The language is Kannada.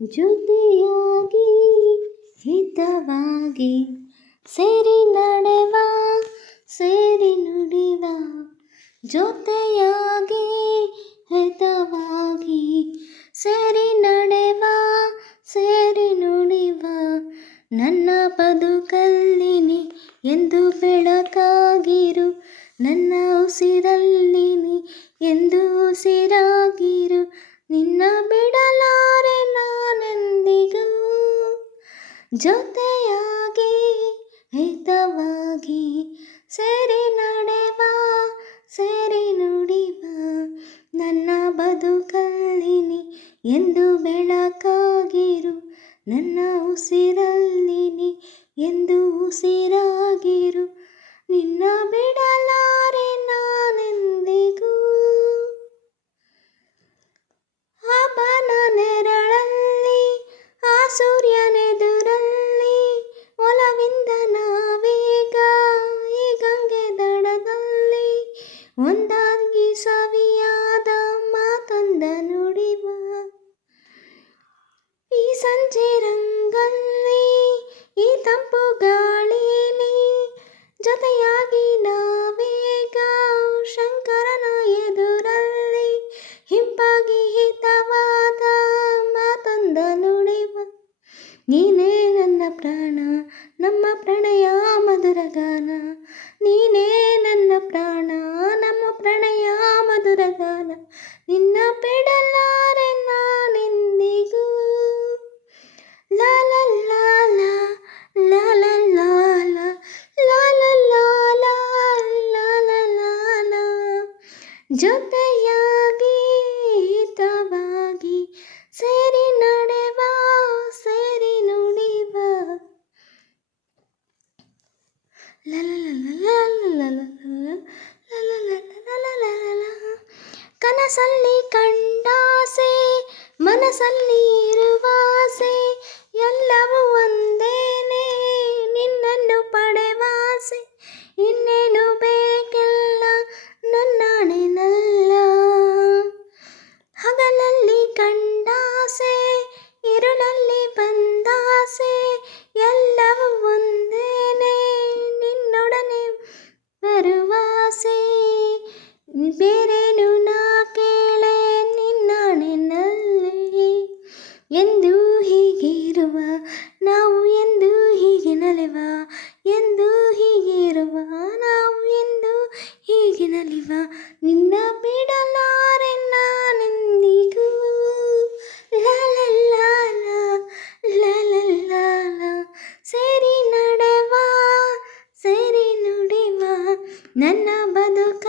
ಜೊತೆಯಾಗಿ ಹಿತವಾಗಿ ಸೇರಿ ನಡೆವ ಸೇರಿ ನುಡಿವ ಜೊತೆಯಾಗಿ ಹಿತವಾಗಿ ಸೇರಿ ನಡೆವ ಸೇರಿ ನುಡಿವ ನನ್ನ ಬದುಕಲ್ಲಿನಿ ಎಂದು ಬೆಳಕಾಗಿರು ನನ್ನ ಉಸಿರಲ್ಲಿನಿ ಎಂದು ಉಸಿರಾಗಿರು ನಿನ್ನ ಬಿಡಲಾರೆ ನಾನೆಂದಿಗೂ ಜೊತೆಯಾಗಿ ಹಿತವಾಗಿ ಸೇರಿ ನಡೆವ ಸೇರಿ ನುಡಿವ ನನ್ನ ಬದುಕಲ್ಲಿನಿ ಎಂದು ಬೆಳಕಾಗಿರು ನನ್ನ ಉಸಿರಲ್ಲಿನಿ ಎಂದು ಉಸಿರಾಗಿರು ನಿನ್ನ ಬಿಡಲಾರೆ ನಾನೆಂದಿಗೂ ಅವನ ನೆರಳಲ್ಲಿ ಆ ಸೂರ್ಯನೆದುರಲ್ಲಿ ಒಲವಿಂದ ನಾವೀಗ ಈ ಗಂಗೆ ದಡದಲ್ಲಿ ಒಂದಾಗಿ ಸವಿಯಾದ ಮಾತೊಂದ ನುಡಿವ ಈ ಸಂಜೆ ರಂಗಲ್ಲಿ ಈ ತಂಪು ಗಾಳಿಲಿ ಜೊತೆಯಾಗಿ ನಾವೀಗ ಶಂಕರನ ಎದುರಲ್ಲಿ ಹಿಂಪಾಗಿ ಹಿತವಾದ ಮಾತೊಂದ ನುಡಿವ ನೀನೇ ನನ್ನ ಪ್ರಾಣ ನಮ್ಮ ಪ್ರಣಯ ಮಧುರ ಗಾನ ನೀನೇ ನನ್ನ ಪ್ರಾಣ ನಮ್ಮ ಪ್ರಣಯ ಮಧುರ ಗಾನ ನಿನ್ನ ಬಿಡಲಾರೆ ನಾನೆಂದಿಗೂ ಲಾ ಲಾ ಲಾ ಲಾ ಲಾ ಲಾ ಲಾ ಲಾ ಲಾ ಲಾ ಲಾ ಲಾ ಲಾ ಲಾ ಲಾ ಜೊತೆಯಾಗಿ ಹಿತವಾಗಿ ಸೇರಿ ನಡೆವ ಸೇರಿ ನುಡಿವ ಲ ಲ ಲ ಲ ಲ ಲ ಲ ಲ ಲ ಲ. ಕನಸಲ್ಲಿ ಕಂಡಾಸೆ ಮನಸ್ಸಲ್ಲಿ ಇರುವಾಸೆ ಎಲ್ಲವೂ ಒಂದೇನೆ ನಿನ್ನನ್ನು ಪಡೆವಾಸೆ ಇನ್ನೇನು ಬೇಕೆಲ್ಲ ನನ್ನಾಣೆನಲ್ಲ ಹಗಲಲ್ಲಿ ಕಂಡಾಸೆ ഇരുಳಲ್ಲಿ ಬಂದಾಸೆ ಎಲ್ಲವೂ ಒಂದೇನೆ ನಿನ್ನೊಡನೆ ಬರುವಾಸೆ ಬೇರೇನು ನಾ ಕೇಳೆ ನಿನ್ನಾಣೆನಲ್ಲಿ ಎಂದು ಹೀಗಿರುವ ನಾವು ಎಂದು ಹೀಗೆ ನಲಿವ ಎಂದು ಹೀಗಿರುವ ನಾವು ಎಂದು ಹೀಗೆ ನಲಿವ ನಿನ್ನ ಬಿಡಲಾರೆ ನಾನೆಂದಿಗೂ ಲಾ ಲಾ ಲಾ ಲಾ ಲಾ ಲಾ ಲಾ ಲಾ ಸೇರಿ ನಡೆವ ಸೇರಿ ನುಡಿವ ನನ್ನ ಬದುಕ